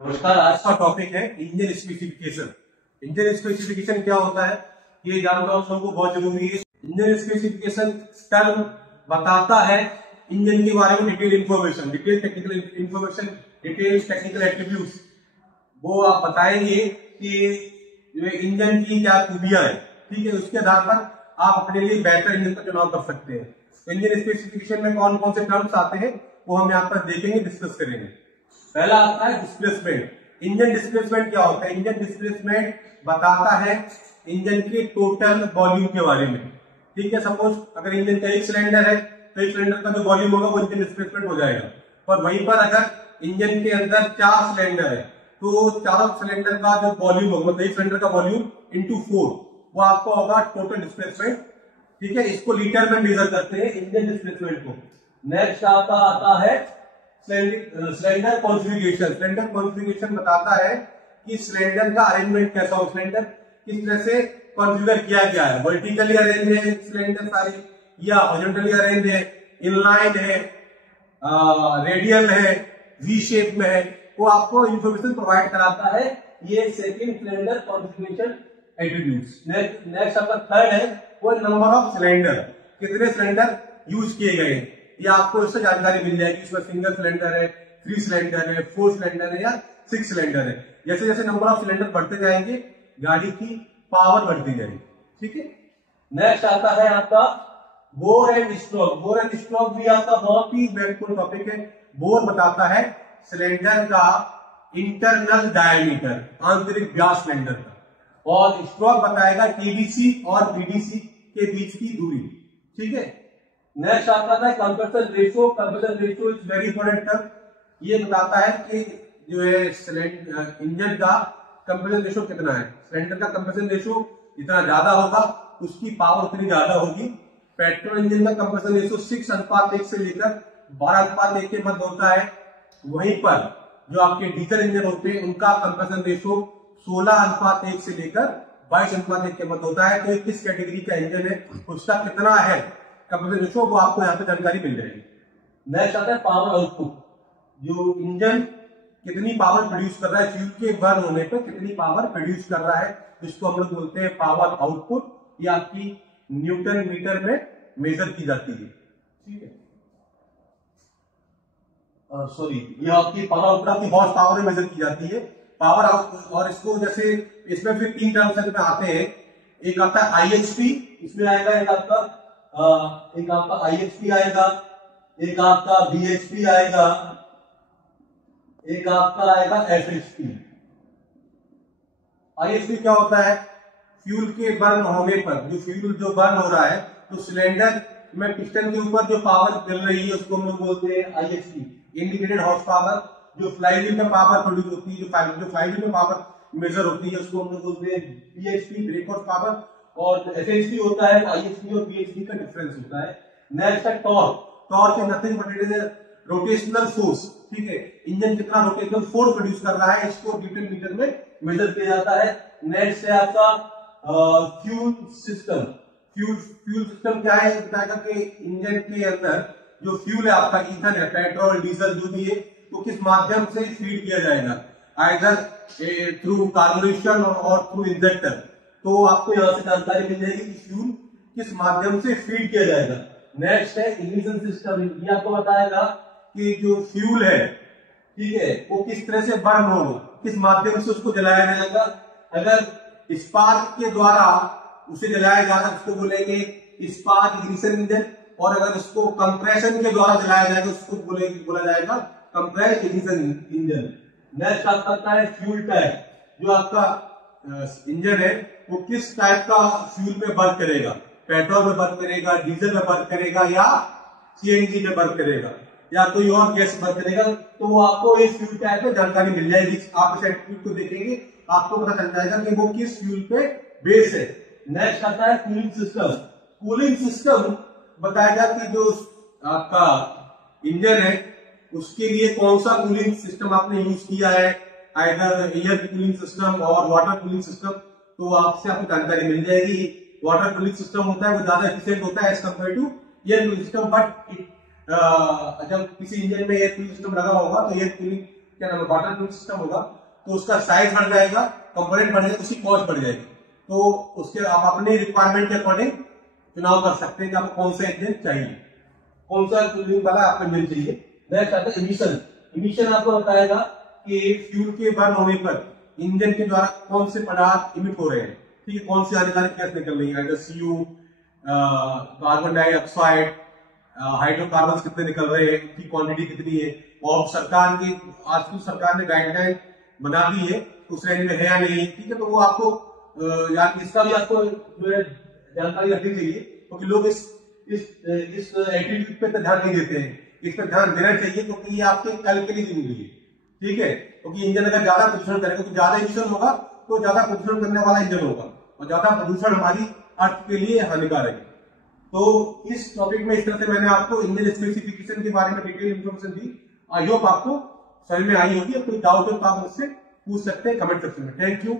नमस्कार। आज का टॉपिक है इंजन स्पेसिफिकेशन। इंजन स्पेसिफिकेशन क्या होता है ये जानना आप सबको बहुत जरूरी है। इंजन स्पेसिफिकेशन टर्म बताता है इंजन के बारे में detail information, detail technical information, detail technical attributes. वो आप बताएंगे कि जो इंजन की क्या खूबियां हैं, ठीक है। उसके आधार पर आप अपने लिए बेहतर इंजन का चुनाव कर सकते हैं। इंजन स्पेसिफिकेशन में कौन कौन से टर्म्स आते हैं वो हम यहाँ पर देखेंगे, डिस्कस करेंगे। पहला आता है डिस्प्लेसमेंट। इंजन डिस्प्लेसमेंट क्या होता है? इंजन डिस्प्लेसमेंट बताता है इंजन के टोटल वॉल्यूम के बारे में, ठीक है। सपोज अगर इंजन का एक सिलेंडर है तो एक सिलेंडर का जो वॉल्यूम होगा वो इंजन डिस्प्लेसमेंट हो जाएगा। और वहीं पर अगर इंजन के अंदर 4 सिलेंडर है तो चारों सिलेंडर का जो वॉल्यूम होगा, मतलब एक सिलेंडर का वॉल्यूम इंटू 4 वो आपको होगा टोटल डिस्प्लेसमेंट, ठीक है। इसको लीटर में मेजर करते हैं इंजन डिस्प्लेसमेंट को। नेक्स्ट आता है सिलेंडर कॉन्फ़िगरेशन। सिलेंडर कॉन्फ़िगरेशन बताता है कि सिलेंडर का अरेंजमेंट कैसा हो, सिलेंडर किस तरह से कॉन्फ़िगर किया गया है। वर्टिकली अरेंज है सिलेंडर सारे या हॉरिजॉन्टली अरेंज है, इनलाइन है, रेडियल है, वी शेप में है, वो आपको इंफॉर्मेशन प्रोवाइड कराता है। ये second cylinder configuration attributes. Next आपका थर्ड है वो नंबर ऑफ सिलेंडर, कितने सिलेंडर यूज किए गए हैं, ये आपको इससे जानकारी मिल जाएगी। इसमें सिंगल सिलेंडर है, 3 सिलेंडर है, 4 सिलेंडर है या 6 सिलेंडर है। जैसे जैसे नंबर ऑफ सिलेंडर बढ़ते जाएंगे गाड़ी की पावर बढ़ती जाएगी, ठीक है। नेक्स्ट आता है आपका bore and stroke. Bore and stroke भी आपका बहुत ही महत्वपूर्ण टॉपिक है। बोर बताता है सिलेंडर का इंटरनल डायमीटर, आंतरिक व्यास सिलेंडर का, और स्ट्रोक बताएगा टीडीसी और बीडीसी के बीच की दूरी, ठीक है। नेक्स्ट आता है compression ratio. Compression ratio is very important term. ये बताता है कि जो है इंजन का कंप्रेशन रेशियो कितना है। सिलेंडर का कंप्रेशन रेशियो जितना ज्यादा होगा उसकी पावर उतनी ज्यादा होगी। पेट्रोल इंजन का कंप्रेशन रेशियो 6:1 से लेकर 12:1 के मध्य होता है। वहीं पर जो आपके डीजल इंजन होते हैं उनका कंप्रेशन रेशियो 16:1 से लेकर 22:1 के मध्य होता है। तो किस कैटेगरी का इंजन है उसका कितना है कंप्रेशन रेशियो, वो आपको यहाँ पे जानकारी मिल जाएगी। नेक्स्ट आता है पावर आउटपुट। जो इंजन कितनी पावर प्रोड्यूस कर रहा है, फ्यूल के बर्न होने पर कितनी पावर प्रोड्यूस कर रहा है, जिसको हम लोग बोलते हैं पावर आउटपुट। ये आपकी न्यूटन मीटर में मेजर की जाती है, ठीक है। सॉरी, ये आपकी पावर आउटपुट की हॉर्स पावर में मेजर की जाती है पावर आउटपुट। और इसको जैसे इसमें फिर 3 टर्म्स आते हैं। एक आता है आईएचपी, इसमें आएगा एक आपका आईएचपी आएगा, एक आपका बीएचपी आएगा, एक आपका आएगा एसएचपी। आईएचपी क्या होता है? फ्यूल के बर्न होने पर फ्यूल जो बर्न हो रहा है तो सिलेंडर में पिस्टन के ऊपर जो पावर मिल रही है उसको हम लोग बोलते हैं आईएचपी, इंडिकेटेड हॉर्स पावर। जो फ्लाईव्हील में पावर प्रोड्यूस होती है, जो फ्लाईव्हील में पावर मेजर होती है उसको हम लोग बोलते हैं बीएचपी, ब्रेक हॉर्स पावर। और एसएचपी होता है आईएचपी और बीएचपी का डिफरेंस होता है। नेक्स्ट है torque. Torque is nothing but it is rotational force, ठीक है। इंजन कितना रोटेशनल फोर्स प्रोड्यूस कर रहा है इसको न्यूटन मीटर में मेजर किया जाता है। नेक्स्ट है आपका फ्यूल सिस्टम। फ्यूल सिस्टम क्या है? बताएगा कि इंजन के अंदर जो फ्यूल है आपका, ईंधन है, पेट्रोल डीजल जो भी है, तो किस माध्यम से फीड किया जाएगा, आइदर थ्रू कार्बोरेशन और थ्रू इंजेक्टर। तो आपको यहां से जानकारी मिल जाएगी कि फ्यूल किस माध्यम से फीड किया जाएगा। नेक्स्ट है इग्निशन सिस्टम। ये आपको बताएगा कि जो फ्यूल है, ठीक है, वो किस तरह से बर्न होगा, किस माध्यम से उसको जलाया जाएगा। अगर स्पार्क के द्वारा उसे जलाया जाएगा उसको बोलेंगे स्पार्क इग्निशन इंजन, और अगर उसको कंप्रेशन के द्वारा जलाया जाएगा उसको बोला जाएगा कंप्रेस्ड इग्निशन इंजन। नेक्स्ट आपका है फ्यूल टाइप। जो आपका इंजन है वो किस टाइप का फ्यूल में बर्न करेगा, पेट्रोल में बर्न करेगा, डीजल में बर्न करेगा या सीएनजी में बर्न करेगा या कोई और गैस बर्न करेगा। तो वो आपको इस फ्यूल टाइप में जानकारी मिल जाएगी। आप इस एट्रीब्यूट को देखेंगे आपको पता चल जाएगा कि वो किस फ्यूल पे बेस है। नेक्स्ट आता है कूलिंग सिस्टम। कूलिंग सिस्टम बताएगा कि जो आपका इंजन है उसके लिए कौन सा कूलिंग सिस्टम आपने यूज किया है, आइदर एयर कूलिंग सिस्टम और वाटर कूलिंग सिस्टम। तो आपसे आपको जानकारी मिल जाएगी। वाटर कूलिंग सिस्टम होता है वो ज्यादा एफिशिएंट होता है as compare to air cooling system. But जब किसी इंजन में एयर कूलिंग सिस्टम लगा होगा तो एयर कूलिंग क्या नाम है, वाटर कूलिंग सिस्टम होगा, तो उसका साइज बढ़ जाएगा, कंपोनेंट बढ़ जाएगा, उसकी कॉस्ट बढ़ जाएगी। तो उसके आप अपने रिक्वायरमेंट के अकॉर्डिंग चुनाव कर सकते हैं कि आपको कौन सा इंजन चाहिए, कौन सा कूलिंग वाला आपको इंजन चाहिए। नेक्स्ट आता है इमिशन। इमिशन आपको बताएगा कि फ्यूल के बर्न होने पर इंजन के द्वारा कौन से पदार्थ इमिट हो रहे हैं, ठीक है, कौन सी हानिकारक गैस निकल रही है, CO, कार्बन डाइऑक्साइड, हाइड्रोकार्बन कितने निकल रहे हैं, उनकी क्वांटिटी कितनी है, और सरकार की आजकल सरकार ने गाइडलाइन बना दी है उस रेंज में है या नहीं, ठीक है। तो वो आपको यार इसका भी आपको जो है जानकारी रखनी चाहिए, क्योंकि लोग इस एटीट्यूड पे तो ध्यान नहीं देते हैं, इस पर ध्यान देना चाहिए, क्योंकि ये आपके कल के लिए जरूरी है, ठीक है। क्योंकि इंजन अगर ज्यादा प्रदूषण करेगा, क्योंकि ज्यादा इमिशन होगा तो ज्यादा प्रदूषण करने वाला इंजन होगा, और ज्यादा प्रदूषण हमारी अर्थ के लिए हानिकारक है। तो इस टॉपिक में इस तरह से मैंने आपको इंजन स्पेसिफिकेशन के बारे में detail information the. I hope आपको समझ में आई होगी। कोई डाउट हो तो आप मुझसे पूछ सकते हैं कमेंट सेक्शन में। Thank you.